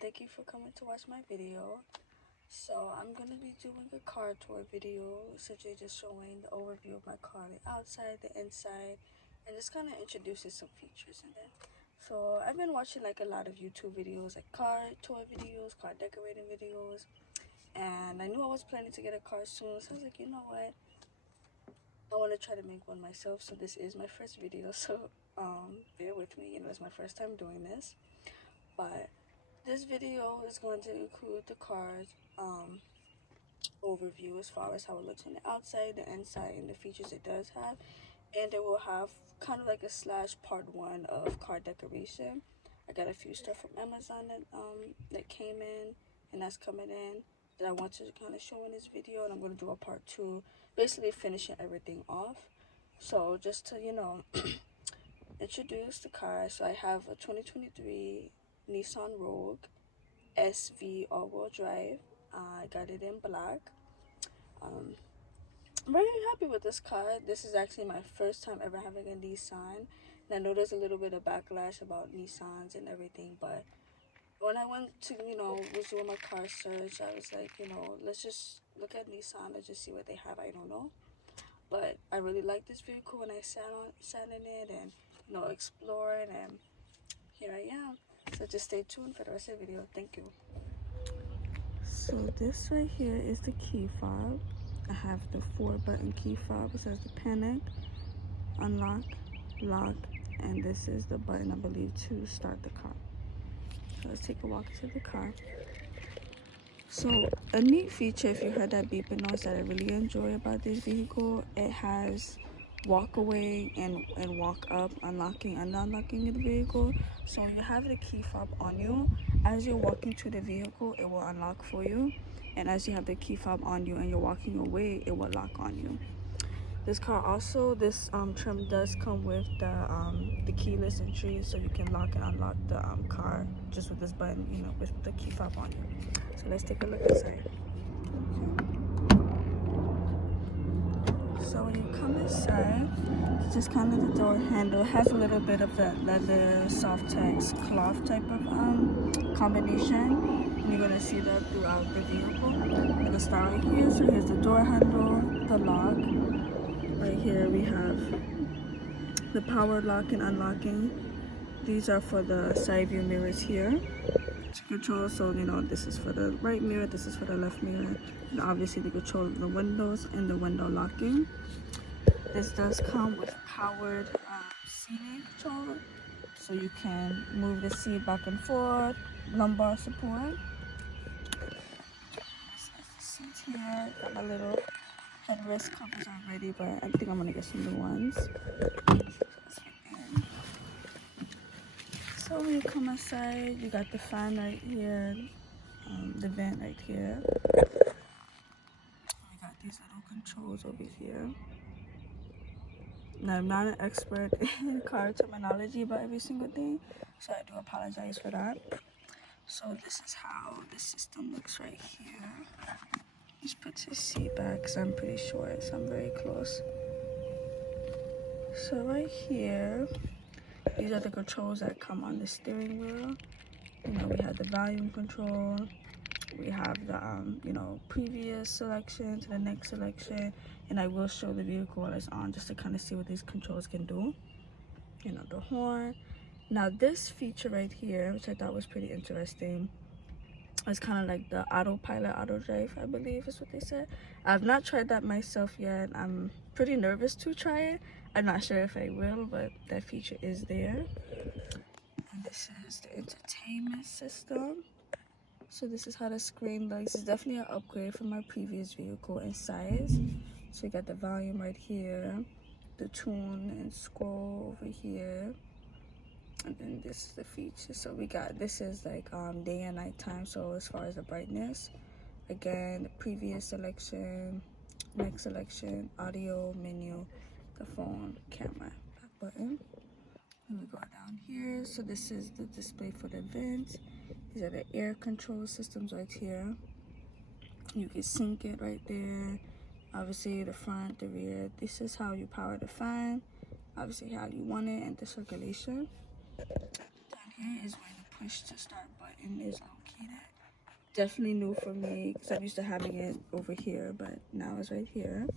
thank you for coming to watch my video. So I'm going to be doing a car tour video, essentially just showing the overview of my car, the outside, the inside, and just kind of introducing some features in it. So I've been watching like a lot of YouTube videos, like car tour videos, car decorating videos, and I knew I was planning to get a car soon, so I was like, you know what, I want to try to make one myself. So this is my first video, so bear with me, it's my first time doing this. But this video is going to include the car's overview as far as how it looks on the outside, the inside, and the features it does have. And it will have kind of like a slash part 1 of car decoration. I got a few stuff from Amazon that came in and that's coming in that I want to kind of show in this video, and I'm going to do a part 2, basically finishing everything off. So just to introduce the car, so I have a 2023 Nissan Rogue SV all-wheel drive. I got it in black. I'm very happy with this car. This is actually my first time ever having a Nissan, and I know there's a little bit of backlash about Nissans and everything, but when I went to was doing my car search, I was like, let's just look at Nissan and just see what they have. I don't know, but I really like this vehicle when I sat in it and explored, and here I am. So just stay tuned for the rest of the video. Thank you. So this right here is the key fob. I have the 4-button key fob. It says the panic, unlock, lock, and this is the button, I believe, to start the car. So let's take a walk into the car. So a neat feature, if you heard that beeping noise, that I really enjoy about this vehicle, it has walk away and walk up, unlocking and unlocking the vehicle. So you have the key fob on you. As you're walking to the vehicle, it will unlock for you, and as you have the key fob on you and you're walking away, it will lock on you. This car also, this trim does come with the keyless entry, so you can lock and unlock the car just with this button, with the key fob on you. So let's take a look inside. So when you come inside, it's just kind of the door handle. It has a little bit of the leather, Softex, cloth type of combination. And you're gonna see that throughout the vehicle. It'll start right here. So here's the door handle, the lock. Right here we have the power lock and unlocking. These are for the side view mirrors here to control. So this is for the right mirror, this is for the left mirror, and obviously to control the windows and the window locking. This does come with powered seating control, so you can move the seat back and forth, lumbar support. This is the seat here. Got my little headrest covers already, but I think I'm gonna get some new ones. So when you come inside, you got the fan right here, the vent right here. We got these little controls over here. Now, I'm not an expert in car terminology about every single thing, so I do apologize for that. So this is how the system looks right here. Just put his seat back because I'm pretty short, so I'm very close. So right here, these are the controls that come on the steering wheel. We have the volume control. We have the previous selection to the next selection, and I will show the vehicle while it's on just to kind of see what these controls can do. The horn. Now this feature right here, which I thought was pretty interesting, is kind of like the autopilot auto drive, I believe is what they said. I've not tried that myself yet. I'm pretty nervous to try it. I'm not sure if I will, but that feature is there. And this is the entertainment system. So this is how the screen looks. It's definitely an upgrade from my previous vehicle in size. So you got the volume right here, the tune and scroll over here, and then this is the feature. So we got, this is like day and night time. So as far as the brightness, again, the previous selection, next selection, audio, menu, the phone, camera, back button. And we go down here. So this is the display for the vents. These are the air control systems right here. You can sync it right there. Obviously the front, the rear. This is how you power the fan. Obviously how you want it, and the circulation. Down here is where the push to start button is located. definitely new for me because I'm used to having it over here, but now it's right here.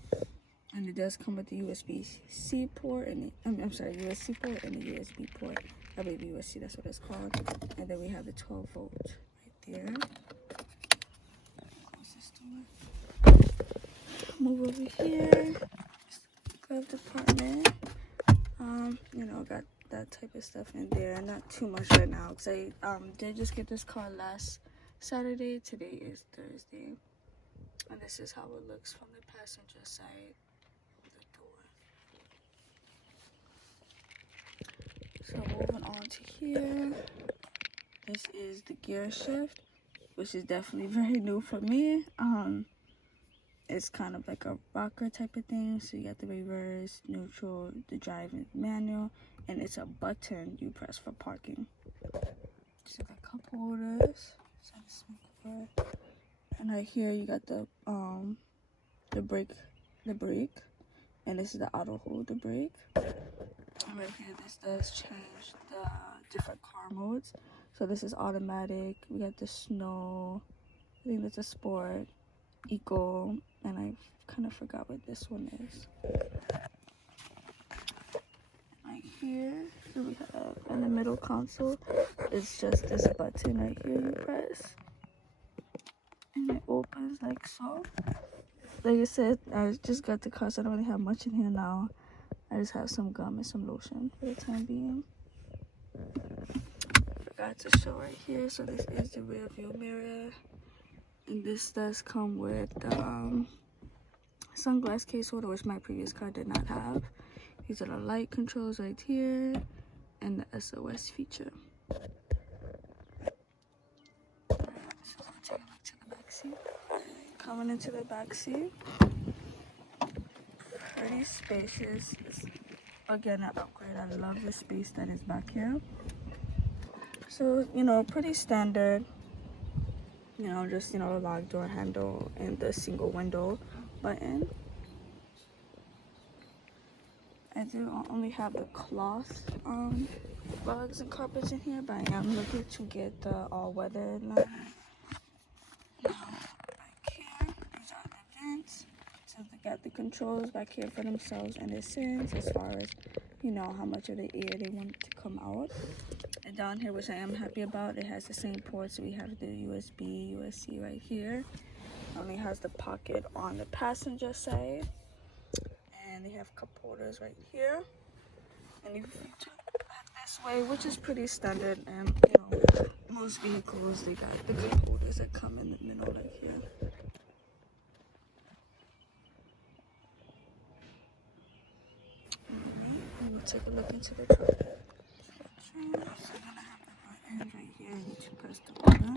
And it does come with the USB-C port and I'm sorry, USB port and the USB port. I believe USB, that's what it's called. And then we have the 12 volt right there. Close this door. Move over here. Glove department. You know, got that type of stuff in there. Not too much right now because I did just get this car last Saturday. Today is Thursday. And this is how it looks from the passenger side of the door. So moving on to here. This is the gear shift, which is definitely very new for me. It's kind of like a rocker type of thing. So you got the reverse, neutral, the drive and manual, and it's a button you press for parking. So got cup holders. And right here you got the brake, and this is the auto hold the brake. And right here, this does change the different car modes. So this is automatic. We got the snow. I think that's a sport, eco, and I kind of forgot what this one is. Right here, we have in the middle console. It's just this button right here you press, and it opens like so. Like I said, I just got the car, so I don't really have much in here now. I just have some gum and some lotion for the time being. Forgot to show right here. So this is the rear view mirror. And this does come with the sunglass case holder, which my previous car did not have. These are the light controls right here. And the SOS feature. So let's take a look to the back seat. Coming into the back seat. Pretty spacious. It's, again, an upgrade. I love the space that is back here. So, you know, pretty standard. You know, just, you know, a lock door handle and the single window button. I do only have the cloth rugs and carpets in here, but I am looking to get the all-weather line. Now, back here, these are the vents. So they got the controls back here for themselves and the sends as far as, you know, how much of the air they want to come out. And down here, which I am happy about, it has the same ports. So we have the USB, USB-C right here. Only has the pocket on the passenger side. And they have cup holders right here. And if you turn it this way, which is pretty standard, and you know, most vehicles, they got the cup holders that come in the middle right here. Alright, we'll take a look into the trunk. So you're gonna have the button right here. You need to press the button.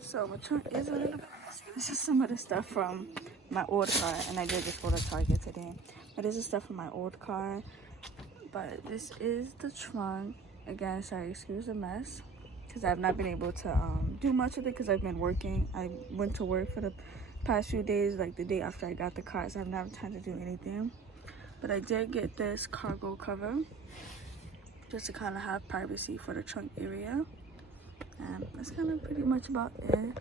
So my trunk is a little bit messy. This is some of the stuff from my old car, and I did just go to Target today. But this is stuff from my old car. But this is the trunk. Again, sorry, excuse the mess, because I've not been able to do much with it because I've been working. I went to work for the past few days, like the day after I got the car, so I've not had time to do anything. But I did get this cargo cover just to kind of have privacy for the trunk area. And that's kind of pretty much about it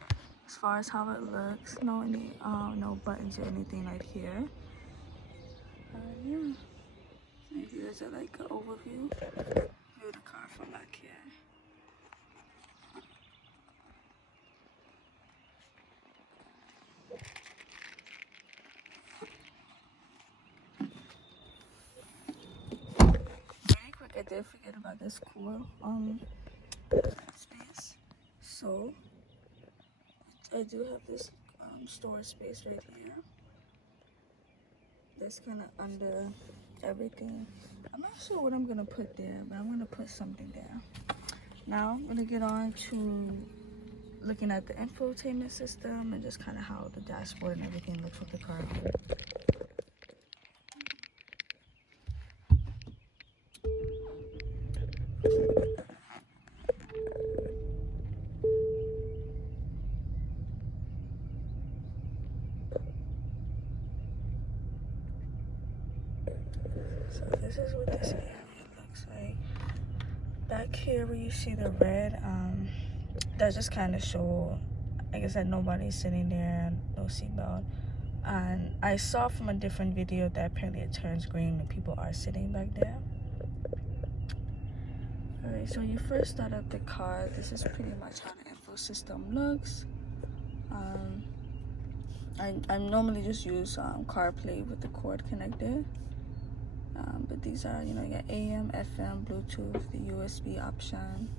as far as how it looks. No buttons or anything right here. Yeah. And here's like an overview of the car from back here. Very quick, I did forget about this cool space. So I do have this storage space right here. That's kind of under everything. I'm not sure what I'm gonna put there, but I'm gonna put something there. Now I'm gonna get on to looking at the infotainment system and just kind of how the dashboard and everything looks with the car. So this is what this area looks like. Back here where you see the red, that just kind of show like I said, nobody's sitting there, no seatbelt. And I saw from a different video that apparently it turns green when people are sitting back there. Alright, so you first start up the car. This is pretty much how the info system looks. I normally just use CarPlay with the cord connected. But these are, you know, you got AM, FM, Bluetooth, the USB option.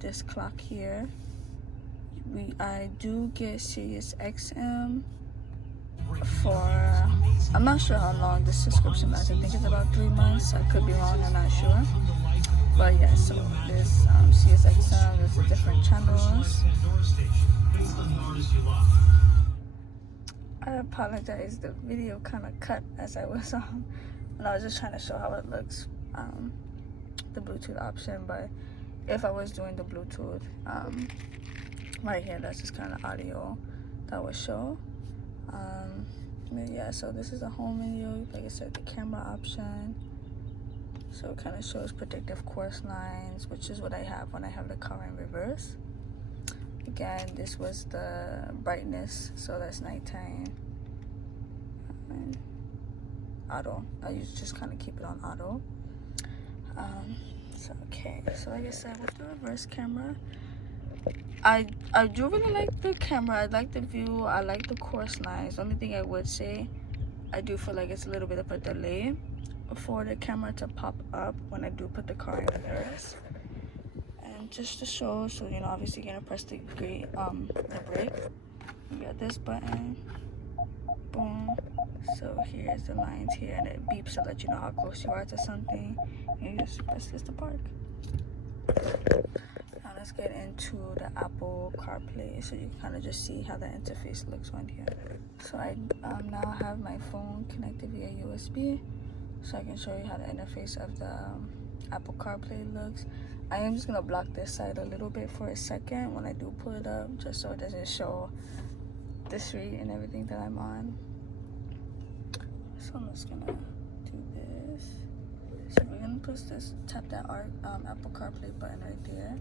This clock here. I do get Sirius XM for, I'm not sure how long this subscription lasts. I think it's about 3 months. I could be wrong, I'm not sure. But yeah, so this Sirius XM, there's the different channels. I apologize, the video kind of cut as I was and I was just trying to show how it looks, the Bluetooth option. But if I was doing the Bluetooth, right here, that's just kind of audio that would show. Yeah, so this is the home menu, like I said, the camera option. So it kind of shows predictive course lines, which is what I have when I have the car in reverse. Again, this was the brightness, so that's nighttime. And auto, I usually just kind of keep it on auto. So okay, so like I said, with the reverse camera, I do really like the camera. I like the view, I like the course lines. The only thing I would say, I do feel like it's a little bit of a delay for the camera to pop up when I do put the car in reverse. And just to show, so you know, obviously you're gonna press the brake. You got this button, boom. So here's the lines here, and it beeps to let you know how close you are to something. And you just press this to park. Now let's get into the Apple CarPlay, so you can kind of just see how the interface looks on here. So I now have my phone connected via USB, so I can show you how the interface of the Apple CarPlay looks. I am just gonna block this side a little bit for a second when I do pull it up, just so it doesn't show the street and everything that I'm on. So I'm just gonna do this. So we're gonna push this, tap that Apple CarPlay button right there.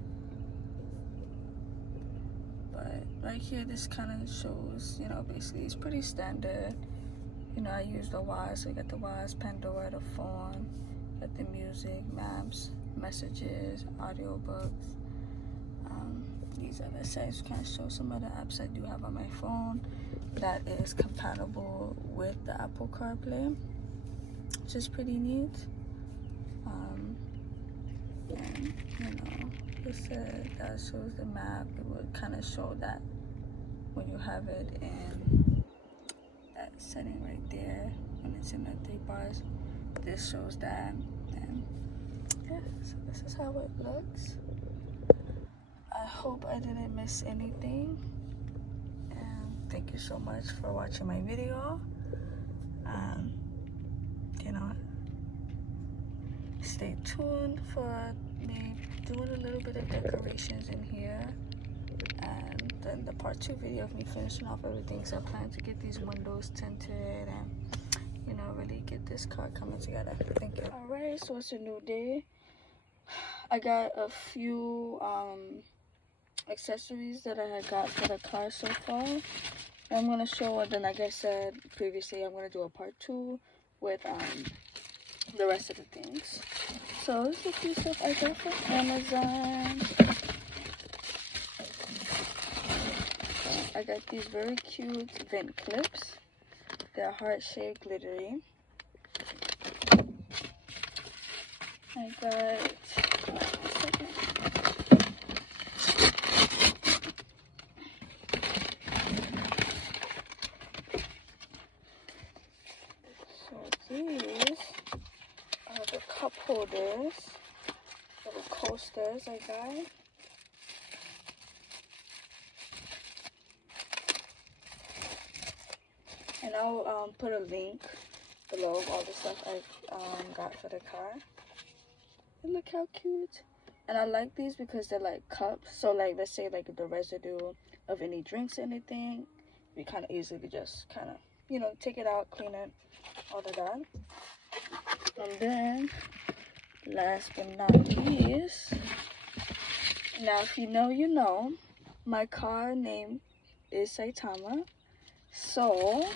But right here, this kind of shows, you know, basically it's pretty standard. You know, I use the Wise, so you got the Wise, Pandora, the phone, got the music, maps, messages, audiobooks. These other sites kind of show some other apps I do have on my phone that is compatible with the Apple CarPlay, which is pretty neat. And you know, that shows the map. It would kind of show that when you have it in that setting right there, when it's in the 3 bars, this shows that. And yeah, so this is how it looks. I hope I didn't miss anything, and thank you so much for watching my video. You know, stay tuned for me doing a little bit of decorations in here, and then the part 2 video of me finishing off everything. So I plan to get these windows tinted and, you know, really get this car coming together. Thank you. Alright, so it's a new day. I got a few accessories that I had got for the car so far. I'm going to show, and then like I said previously, I'm going to do a part 2 with the rest of the things. So this is a few stuff I got from Amazon. I got these very cute vent clips. They're heart-shaped, glittery. I got these are the cup holders, little coasters I got. And I'll put a link below of all the stuff I got for the car. And look how cute. And I like these because they're like cups. So like, let's say like the residue of any drinks or anything, you kind of easily just kind of, you know, take it out, clean it, all of that. And then, last but not least, now if you know, you know, my car name is Saitama, so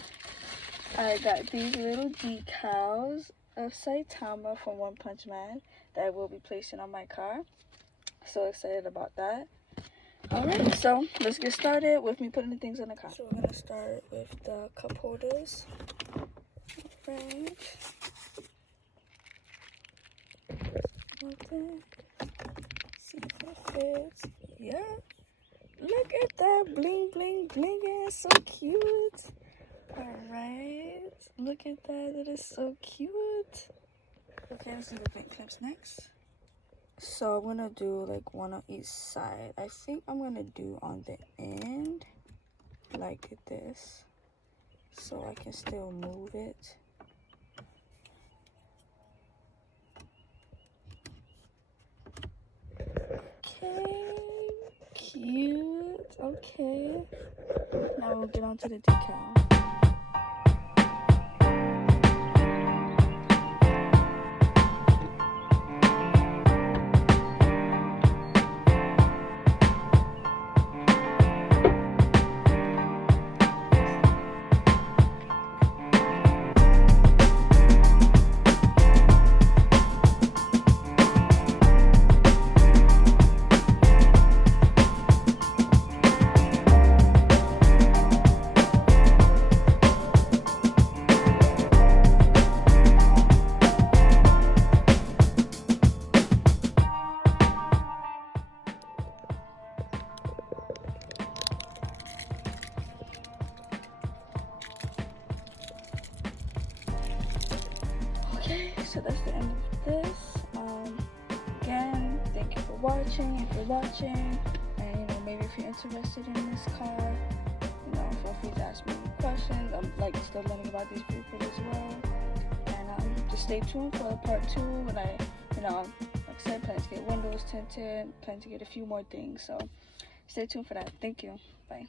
I got these little decals of Saitama from One Punch Man that I will be placing on my car. So excited about that. Alright, so let's get started with me putting the things in the car. So we're gonna start with the cup holders. Right. See if it fits. Yeah. Look at that bling bling bling. It's so cute. Alright. Look at that. It is so cute. Okay, let's do the vent clips next. So I'm gonna do like one on each side. I think I'm gonna do on the end like this, so I can still move it. Okay, cute. Okay, now we'll get on to the decal. Okay, so that's the end of this. Again, thank you for watching. If you're watching, and maybe if you're interested in this car, feel free to ask me questions. I'm still learning about these vehicles as well. And just stay tuned for part 2 when I, like I said, plan to get windows tinted, plan to get a few more things. So stay tuned for that. Thank you. Bye.